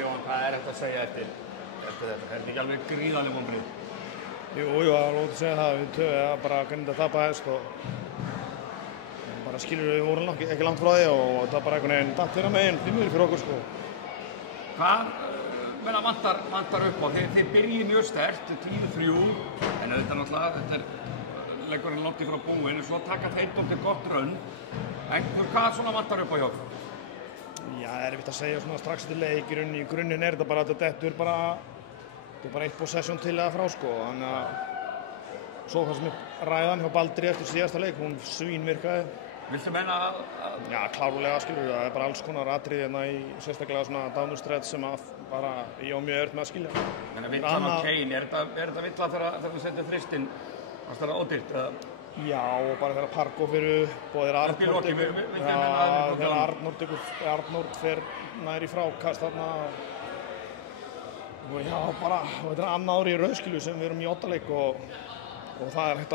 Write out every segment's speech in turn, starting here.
Jón, hvað hægt að segja eftir þetta? Þetta ekki alveg gríðarleg vonbrigði? Jú, það er lótt að segja það. Við töfum bara hvernig þetta tapaðist og bara skilur við vorum ekki langt frá því og það bara einhvern veginn datt þeirra megin því miður fyrir okkur sko. Hvað vantar upp á? Þið byrjið mjög sterkt, 10-3, en þetta náttúrulega, þetta er leikurinn langt í frá búinn, en svo taka þeir dálítið gott rönn. En hvað svona vantar upp á hjá? Já, það er erfitt að segja svona strax eftir leik. Í grunninn er þetta bara að þetta dettur bara eitt possession til eða frá sko. Þannig að svo það sem er ræðan hjá Baldri eftir síðasta leik, hún svínvirkaði. Viltu meina að... Já, klárlega skilur við, það er bara alls konar atriði hérna í sérstaklega svona downstretch sem að bara ég á mjög með að skilja. En villan á Kane, er þetta villa þegar þú setur þristinn, varst það ódýrt? Já, og bara þegar Parko fyrir upp og þegar Arnór fer nær í frákast þarna. Og já, bara, og þetta er annað árið í rauðskilu sem við erum í 8-leik og það er hægt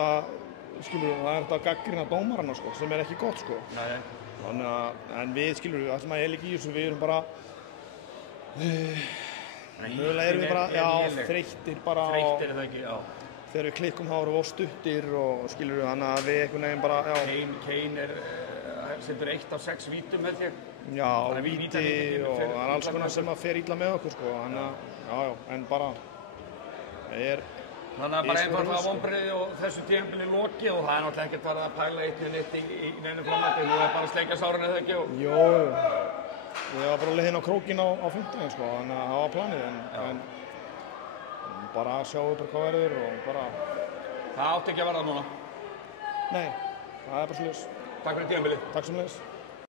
að gaggrina dómarana sko, sem er ekki gott sko. Nei. Þannig að, en við skilur við, það sem að ég líka í þessu, við erum bara, mögulega erum við bara, já, þreyttir bara. Þreyttir er það ekki, já. Þegar við klikkum þá erum við stuttir og skilur við, þannig að við einhvern veginn bara, já. Kane setur 1 af 6 vítum held ég. Já, víti og það er alls konar sem að fer illa með okkur sko, þannig að, já, en bara, Þannig að bara einfaldlega vonbrigði og þessu tímabili lokið og það er náttúrulega ekkert farið að pæla eitt í neinu framhaldinu, þú er bara að sleikja sárinu eða ekki? Jó, ég var bara leiðinn á krókinn á 15 sko, þannig að það var planið en bara að sjá upp hvað verður og bara... Það átti ekki að verða núna? Nei, það er bara svoleiðis. Takk fyrir tímabilið. Takk sömuleiðis.